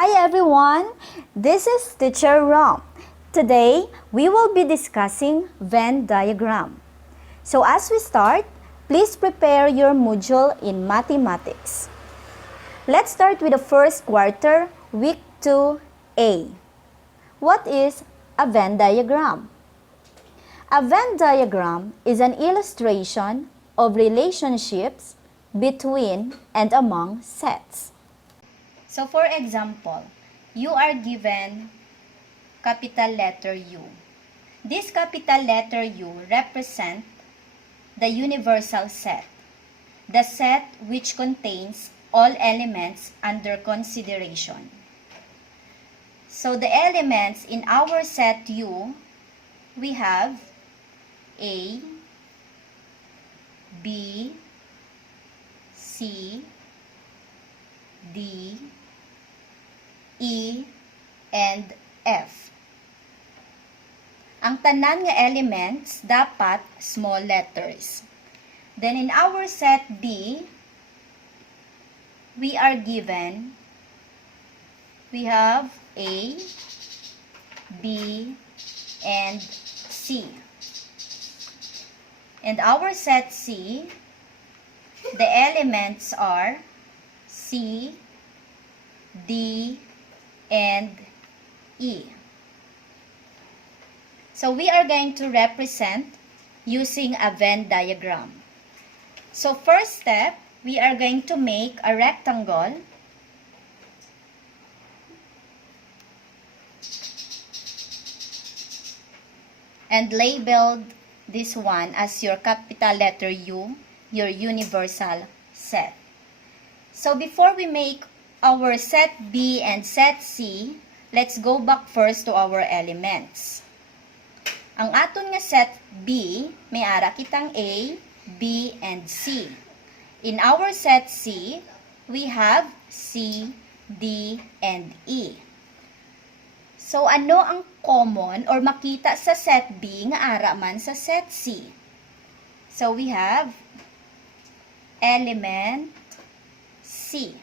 Hi everyone, this is Teacher Rom. Today, we will be discussing Venn diagram. So as we start, please prepare your module in mathematics. Let's start with the first quarter, week 2A. What is a Venn diagram? A Venn diagram is an illustration of relationships between and among sets. So for example, you are given capital letter U. This capital letter U represents the universal set, the set which contains all elements under consideration. So the elements in our set U, we have A, B, C, D, E, and F. Ang tanan nga elements dapat small letters. Then in our set B, we are given, we have A, B, and C. And our set C, the elements are C, D, and E. So we are going to represent using a Venn diagram. So first step, we are going to make a rectangle and labeled this one as your capital letter U, your universal set. So before we make our set B and set C, let's go back first to our elements. Ang aton nga set B, may ara kitang A, B, and C. In our set C, we have C, D, and E. So ano ang common or makita sa set B nga ara man sa set C? So we have element C.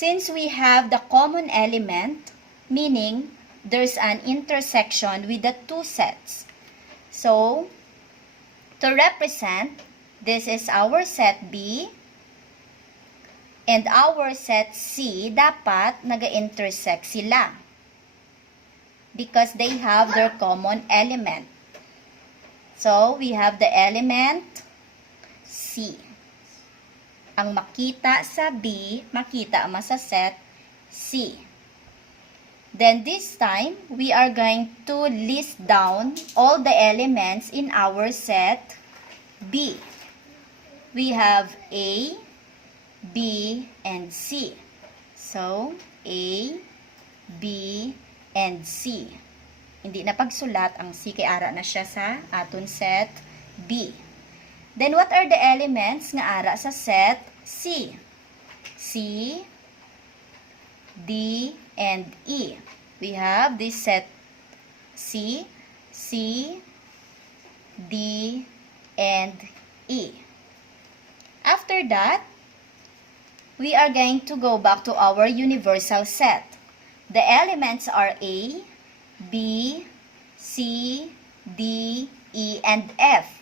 Since we have the common element, meaning there's an intersection with the two sets. So, to represent, this is our set B and our set C, dapat naga-intersect sila because they have their common element. So, we have the element C. Ang makita sa B, makita mo sa set C. Then this time, we are going to list down all the elements in our set B. We have A, B, and C. So, A, B, and C. Hindi na pagsulat ang C kay ara na siya sa aton set B. Then, what are the elements nga ara sa set C? C, D, and E. We have this set C, C, D, and E. After that, we are going to go back to our universal set. The elements are A, B, C, D, E, and F.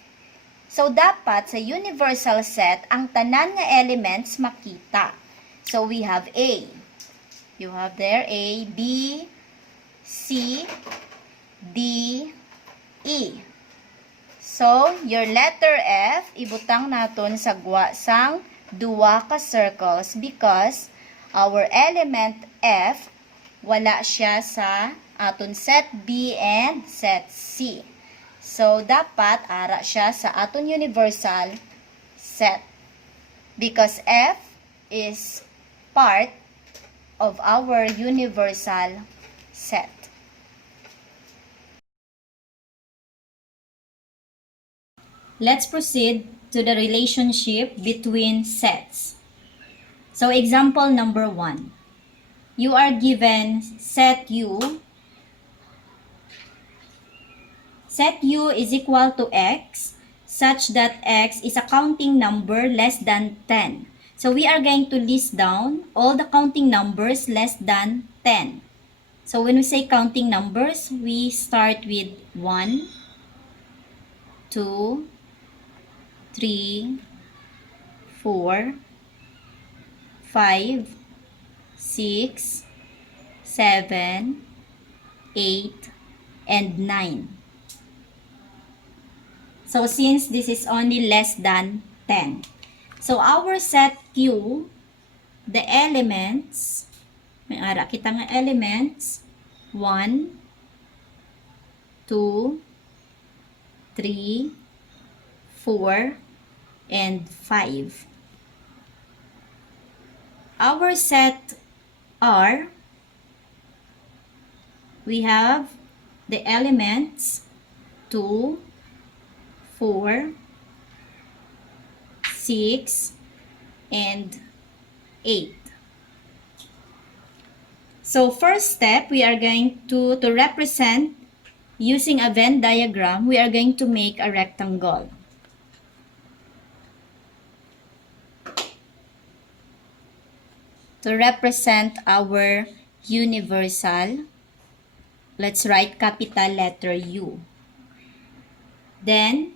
So, dapat sa universal set, ang tanan nga elements makita. So, we have A. You have there A, B, C, D, E. So, your letter F, ibutang naton sa gwa sang duwa ka circles because our element F, wala siya sa aton set B and set C. So, dapat ara siya sa aton universal set because F is part of our universal set. Let's proceed to the relationship between sets. So, example number 1. You are given set U. Set U is equal to X such that X is a counting number less than 10. So we are going to list down all the counting numbers less than 10. So when we say counting numbers, we start with 1, 2, 3, 4, 5, 6, 7, 8, and 9. So since this is only less than 10. So our set Q, the elements, may ara kita nga elements, 1, 2, 3, 4, and 5. Our set R, we have the elements 2, 4, 6, and 8. So first step, we are going to represent using a Venn diagram, we are going to make a rectangle. To represent our universal, let's write capital letter U. Then,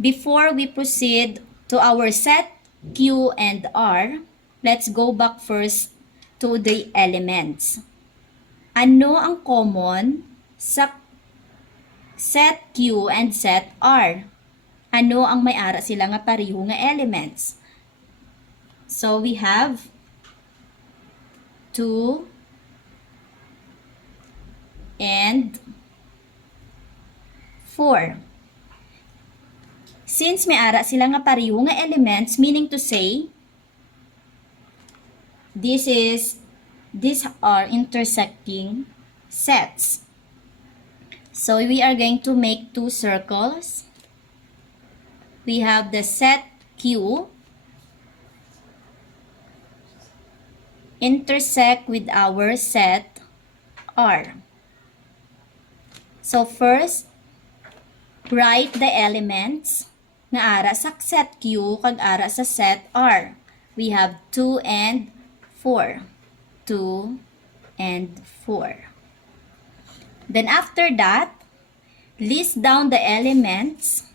before we proceed to our set Q and R, let's go back first to the elements. Ano ang common sa set Q and set R? Ano ang may ara sila nga pareho nga elements? So we have 2 and 4. Since may ara sila nga pareho nga elements, meaning to say, these are intersecting sets. So we are going to make two circles. We have the set Q intersect with our set R. So first, write the elements nga ara sa set Q kag ara sa set R. We have 2 and 4. 2 and 4. Then after that, list down the elements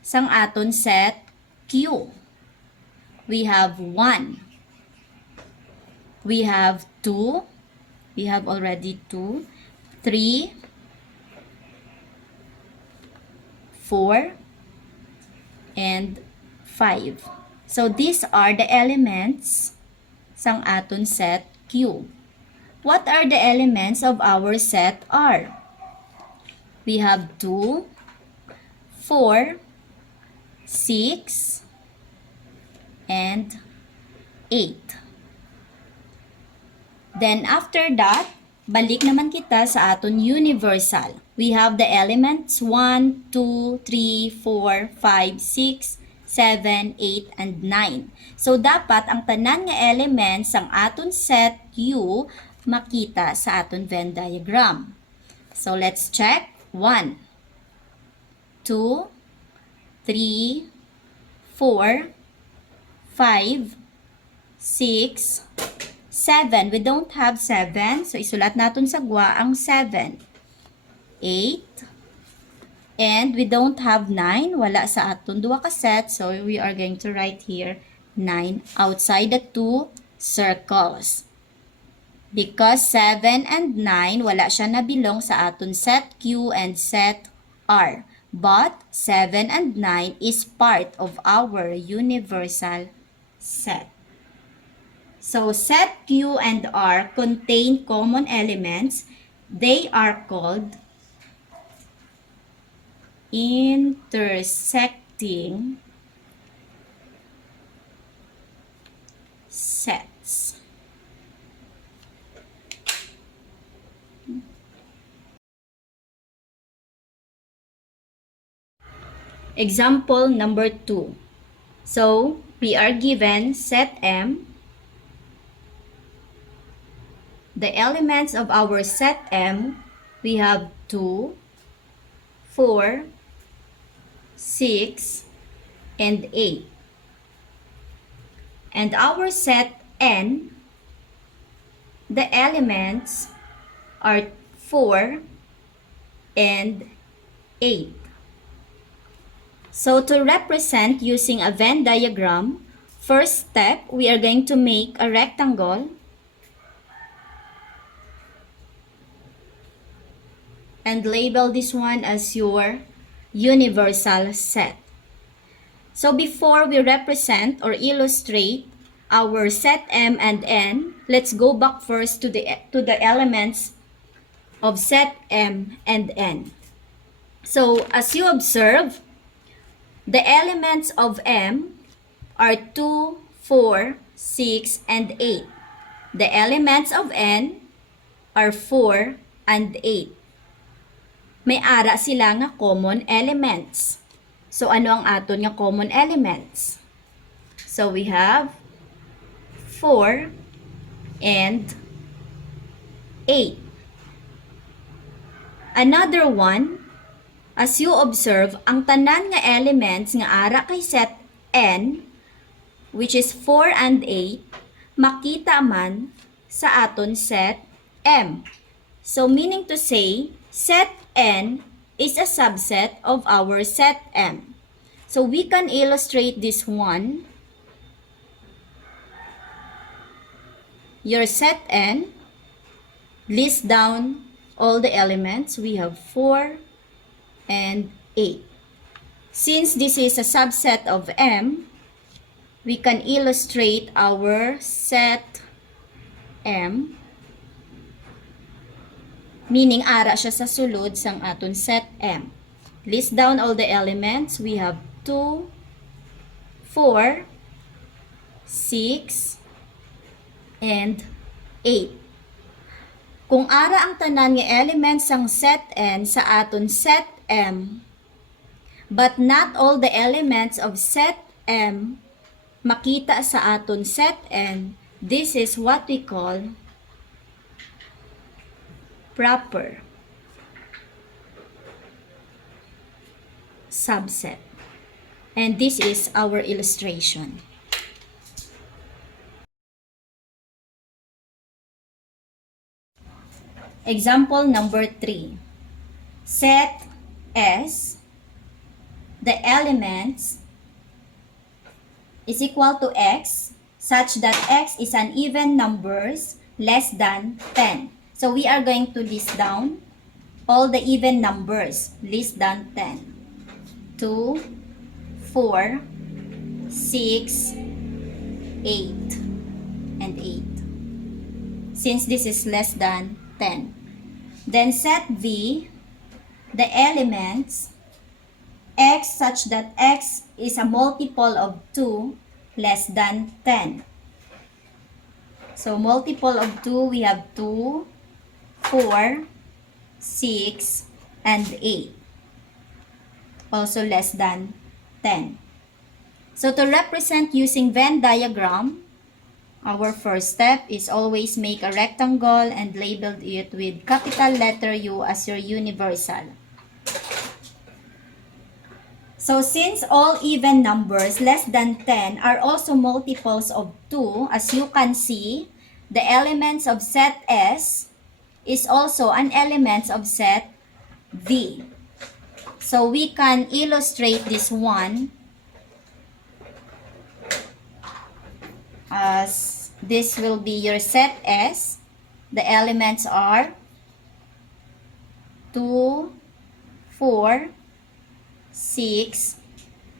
sang aton set Q. We have 1. We have 2. We have already 2. 3. 4. And 5. So these are the elements sang aton set Q. What are the elements of our set R? We have 2, 4, 6, and 8. Then after that, balik naman kita sa aton universal. We have the elements 1, 2, 3, 4, 5, 6, 7, 8, and 9. So dapat ang tanan nga elements ang aton set U makita sa aton Venn diagram. So let's check. 1, 2, 3, 4, 5, 6, 7. We don't have 7. So isulat natin sa gwa ang 7. 8. And we don't have 9. Wala sa aton duwa ka set. So we are going to write here 9 outside the two circles. Because 7 and 9, wala siya nabilong sa aton set Q and set R. But 7 and 9 is part of our universal set. So set Q and R contain common elements. They are called intersecting sets. Example number 2. So, we are given set M. The elements of our set M, we have 2, 4, 6, and 8. And our set N, the elements are 4 and 8. So to represent using a Venn diagram, first step, we are going to make a rectangle and label this one as your universal set. So before we represent or illustrate our set M and N, let's go back first to the elements of set M and N. So as you observe, the elements of M are 2, 4, 6, and 8. The elements of N are 4 and 8. May ara sila nga common elements. So ano ang aton nga common elements? So we have 4 and 8. Another one, as you observe, ang tanan nga elements nga ara kay set N, which is 4 and 8, makita man sa aton set M. So meaning to say, set N is a subset of our set M. So we can illustrate this one. Your set N, list down all the elements. We have 4 and 8. Since this is a subset of M, we can illustrate our set M, meaning ara siya sa sulod sang aton set M. List down all the elements. We have 2, 4, 6, and 8. Kung ara ang tanan nga elements sang set N sa aton set M, but not all the elements of set M makita sa aton set N, this is what we call proper subset. And this is our illustration. Example number 3. Set S, the elements is equal to X such that X is an even numbers less than 10. So we are going to list down all the even numbers less than 10. 2, 4, 6, 8, and 8. Since this is less than 10. Then set V, the elements, X such that X is a multiple of 2 less than 10. So multiple of 2, we have 2, 4, 6, and 8. Also less than 10. So to represent using Venn diagram, our first step is always make a rectangle and label it with capital letter U as your universal. So since all even numbers less than 10 are also multiples of 2, as you can see, the elements of set S is also an element of set V. So we can illustrate this one as this will be your set S. The elements are 2, 4, 6,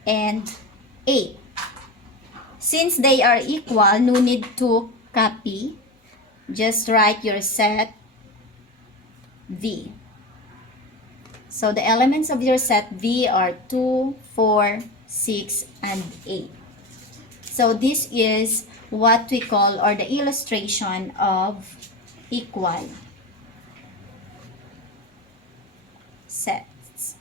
and 8. Since they are equal, no need to copy. Just write your set V. So the elements of your set V are 2, 4, 6, and 8. So this is what we call, or the illustration of equal sets.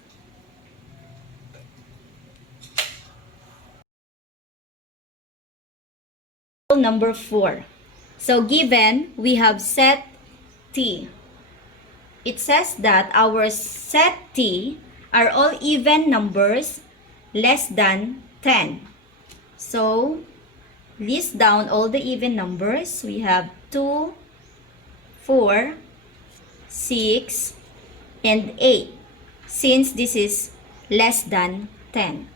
Number 4. So given we have set T, it says that our set T are all even numbers less than 10. So list down all the even numbers. We have 2, 4, 6, and 8, since this is less than 10.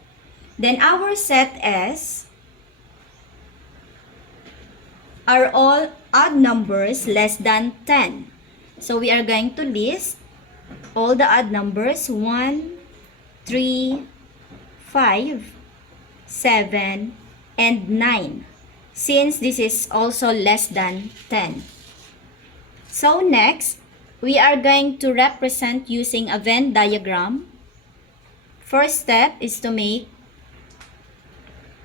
Then our set S are all odd numbers less than 10. So we are going to list all the odd numbers: 1, 3, 5, 7, and 9, since this is also less than 10. So next, we are going to represent using a Venn diagram. First step is to make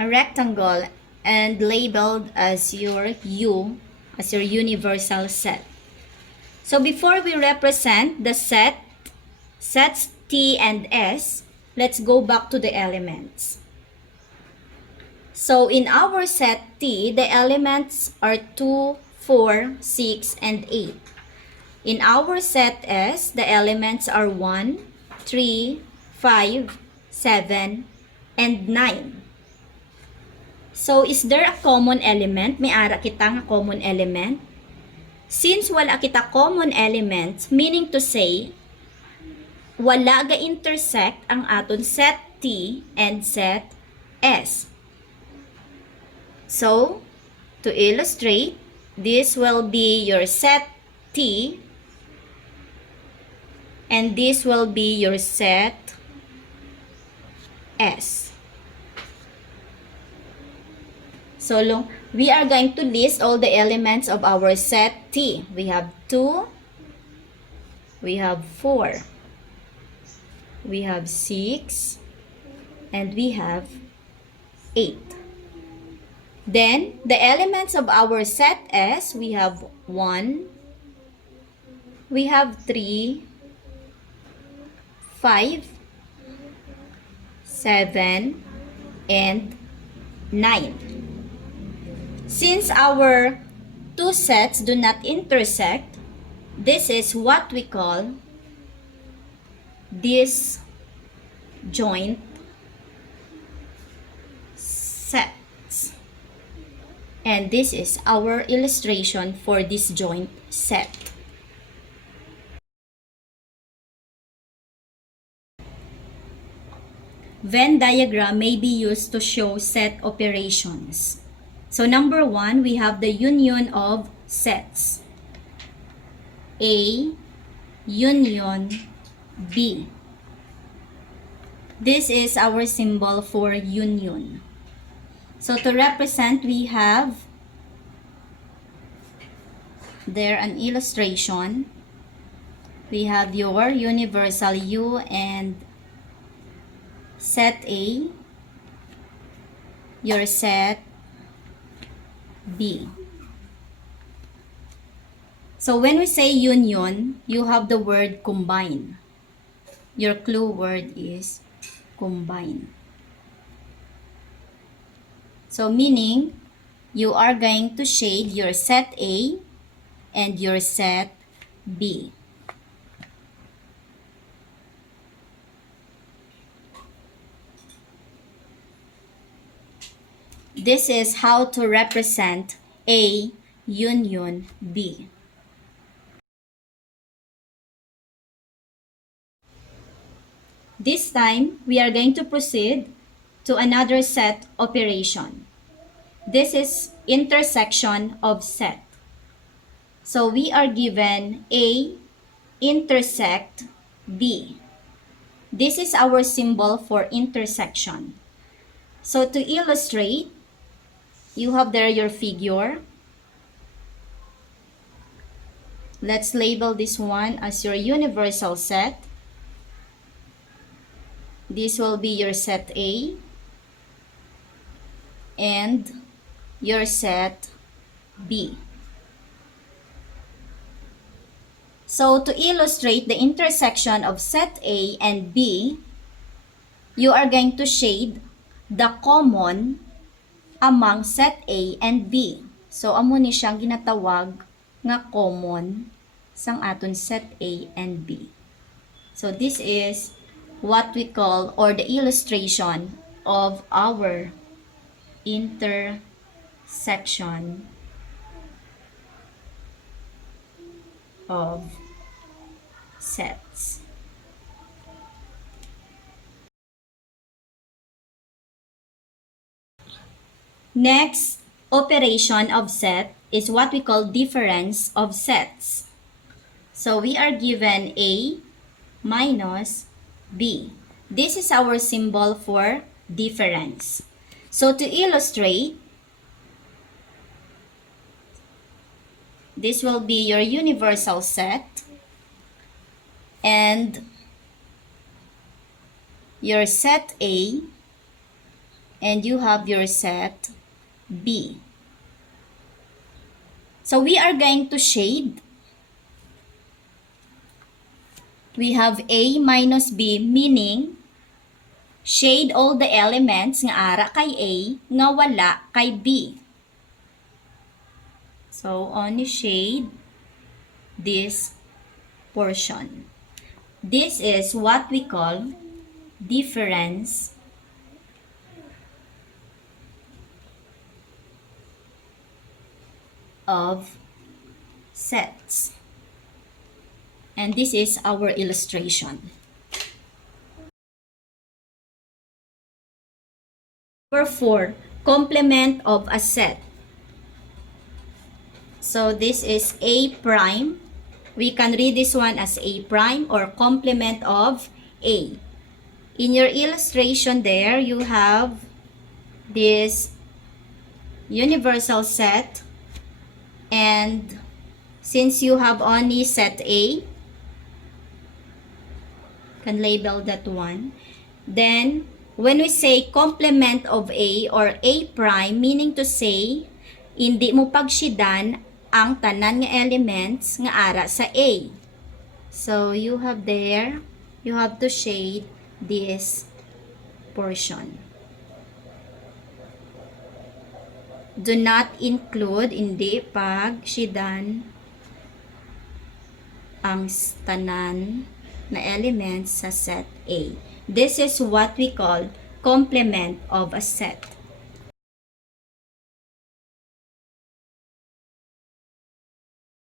a rectangle and labeled as your U, as your universal set. So before we represent the sets T and S, let's go back to the elements. So in our set T, the elements are 2, 4, 6, and 8. In our set S, the elements are 1, 3, 5, 7, and 9. So, is there a common element? May ara kita nga common element? Since wala kita common elements, meaning to say, wala ga-intersect ang aton set T and set S. So, to illustrate, this will be your set T and this will be your set S. So, we are going to list all the elements of our set T. We have 2, we have 4, we have 6, and we have 8. Then, the elements of our set S, we have 1, we have 3, 5, 7, and 9. Since our two sets do not intersect, this is what we call disjoint sets. And this is our illustration for disjoint set. Venn diagram may be used to show set operations. So number 1, we have the union of sets. A union B. This is our symbol for union. So to represent, we have there an illustration. We have your universal U and set A, your set B. So when we say union, you have the word combine. Your clue word is combine. So meaning, you are going to shade your set A and your set B. This is how to represent A union B. This time, we are going to proceed to another set operation. This is intersection of set. So we are given A intersect B. This is our symbol for intersection. So to illustrate, you have there your figure. Let's label this one as your universal set. This will be your set A and your set B. So to illustrate the intersection of set A and B, you are going to shade the common among set A and B. So amo ni siyang ginatawag nga common sang aton set A and B. So this is what we call, or the illustration of our intersection. section of sets. Next operation of set is what we call difference of sets. So we are given A minus B. This is our symbol for difference. So to illustrate, this will be your universal set and your set A, and you have your set B. So we are going to shade. We have A minus B, meaning shade all the elements nga ara kay A nga wala kay B. So only shade this portion. This is what we call difference of sets. And this is our illustration. Number 4, complement of a set. So this is A prime. We can read this one as A prime or complement of A. In your illustration there, you have this universal set, and since you have only set A, can label that one. Then, when we say complement of A or A prime, meaning to say, hindi mo pagshidan ang tanan nga elements nga ara sa A. So, you have there, you have to shade this portion. Do not include, hindi pagshidan ang tanan na elements sa set A. This is what we call complement of a set.